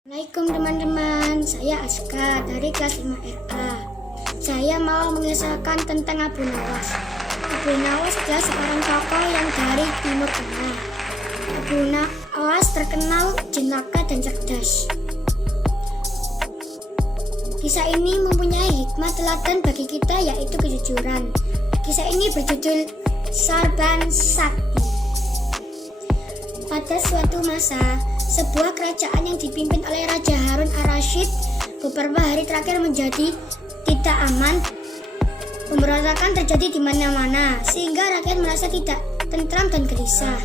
Assalamualaikum teman-teman, saya Aska dari kelas 5RA. Saya mau mengisahkan tentang Abu Nawas. Abu Nawas adalah seorang tokoh yang dari Timur Tengah. Abu Nawas terkenal jenaka dan cerdas. Kisah ini mempunyai hikmah teladan bagi kita, yaitu kejujuran. Kisah ini berjudul Sarban Sakti. Pada suatu masa, sebuah kerajaan yang dipimpin oleh Raja Harun ar-Rasyid beberapa hari terakhir menjadi tidak aman. Pemberontakan terjadi di mana-mana sehingga rakyat merasa tidak tentram dan gelisah.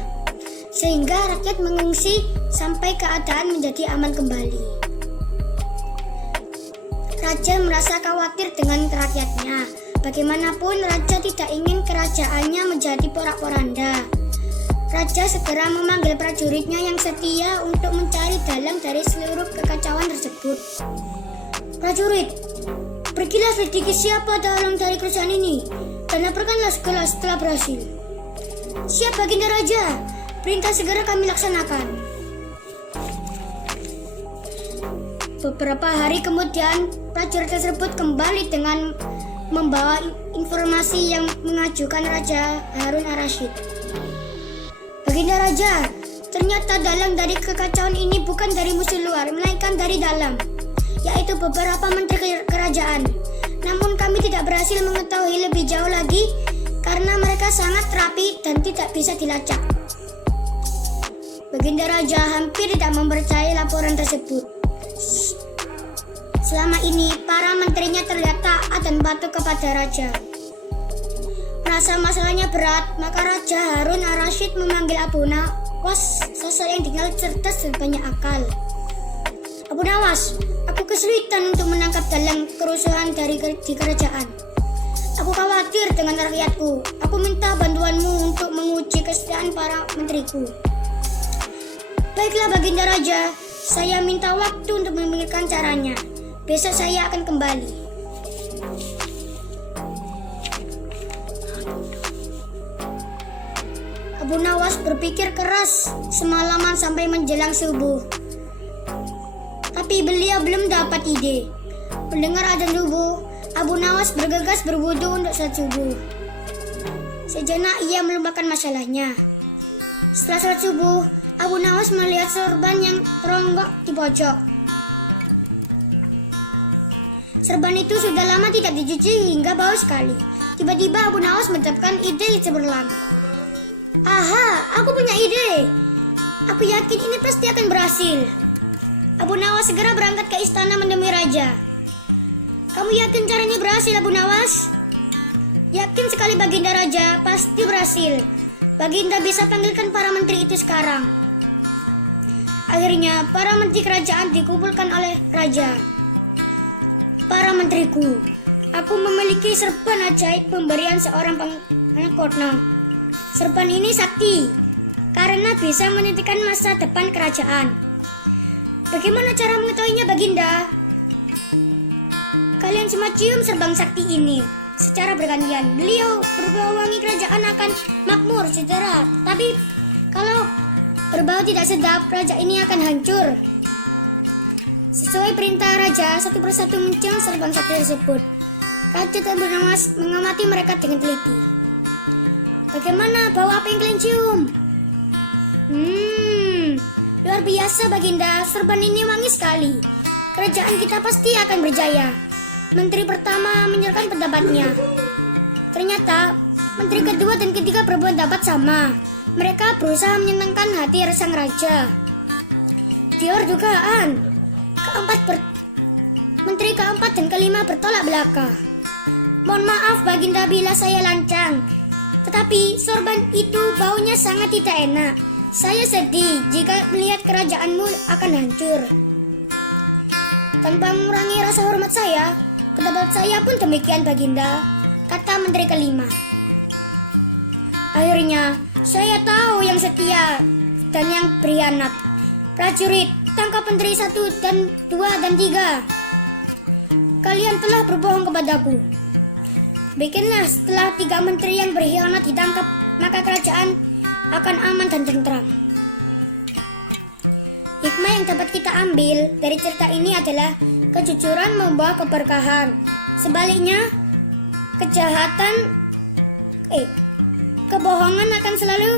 Sehingga rakyat mengungsi sampai keadaan menjadi aman kembali. Raja merasa khawatir dengan rakyatnya. Bagaimanapun raja tidak ingin kerajaannya menjadi porak-poranda. Raja segera memanggil prajuritnya yang setia untuk mencari dalang dari seluruh kekacauan tersebut. Prajurit, pergilah selidiki siapa dalang dari kerajaan ini dan laporkanlah segera setelah berhasil. Siap Baginda Raja, perintah segera kami laksanakan. Beberapa hari kemudian, prajurit tersebut kembali dengan membawa informasi yang mengajukan Raja Harun ar-Rasyid. Baginda Raja, ternyata dalang dari kekacauan ini bukan dari musuh luar, melainkan dari dalam, yaitu beberapa menteri kerajaan. Namun kami tidak berhasil mengetahui lebih jauh lagi karena mereka sangat rapi dan tidak bisa dilacak. Baginda Raja hampir tidak mempercayai laporan tersebut. Selama ini, para menterinya terlihat taat dan patuh kepada Raja. Merasa masalahnya berat, maka Raja Harun ar-Rasyid memanggil Abu Nawas, sosok yang dikenal cerdas dan banyak akal. Abu Nawas, aku kesulitan untuk menangkap dalang kerusuhan di kerajaan. Aku khawatir dengan rakyatku. Aku minta bantuanmu untuk menguji kesetiaan para menteriku. Baiklah Baginda Raja, saya minta waktu untuk memikirkan caranya. Besok saya akan kembali. Abu Nawas berpikir keras semalaman sampai menjelang subuh. Tapi beliau belum dapat ide. Mendengar adzan subuh, Abu Nawas bergegas berwudu untuk salat subuh. Sejenak ia melupakan masalahnya. Setelah salat subuh, Abu Nawas melihat sorban yang teronggok di pojok. Serban itu sudah lama tidak dicuci hingga bau sekali. Tiba-tiba Abu Nawas mendapatkan ide cemerlang. Aha, aku punya ide. Aku yakin ini pasti akan berhasil. Abu Nawas segera berangkat ke istana menemui raja. Kamu yakin caranya berhasil, Abu Nawas? Yakin sekali Baginda Raja, pasti berhasil. Baginda bisa panggilkan para menteri itu sekarang. Akhirnya, para menteri kerajaan dikumpulkan oleh raja. Para menteriku, aku memiliki serban ajaib pemberian seorang pengkono. Serban ini sakti karena bisa menentukan masa depan kerajaan. Bagaimana cara mengetahuinya, Baginda? Kalian semua cium serban sakti ini secara bergantian. Beliau berbau wangi, kerajaan akan makmur sejahtera. Tapi kalau berbau tidak sedap, kerajaan ini akan hancur. Sesuai perintah raja, satu persatu mencium serban sakti tersebut. Raja dan Abu Nawas mengamati mereka dengan teliti. Bagaimana bau apa yang kalian cium? Luar biasa Baginda, serban ini wangi sekali. Kerajaan kita pasti akan berjaya. Menteri pertama menyerahkan pendapatnya. Ternyata menteri kedua dan ketiga berpendapat sama. Mereka berusaha menyenangkan hati sang raja. Di luar dugaan, menteri keempat dan kelima bertolak belakang. Mohon maaf Baginda bila saya lancang, tetapi sorban itu baunya sangat tidak enak. Saya sedih jika melihat kerajaanmu akan hancur. Tanpa mengurangi rasa hormat saya, pendapat saya pun demikian Baginda, kata menteri kelima. Akhirnya, saya tahu yang setia dan yang berkhianat. Prajurit, tangkap menteri 1 dan 2 dan 3. Kalian telah berbohong kepadaku. Bikinlah setelah 3 menteri yang berkhianat ditangkap, maka kerajaan akan aman dan tentram. Hikmah yang dapat kita ambil dari cerita ini adalah kejujuran membawa keberkahan. Sebaliknya, kebohongan akan selalu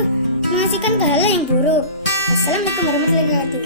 menghasilkan hal yang buruk. Assalamualaikum warahmatullahi wabarakatuh.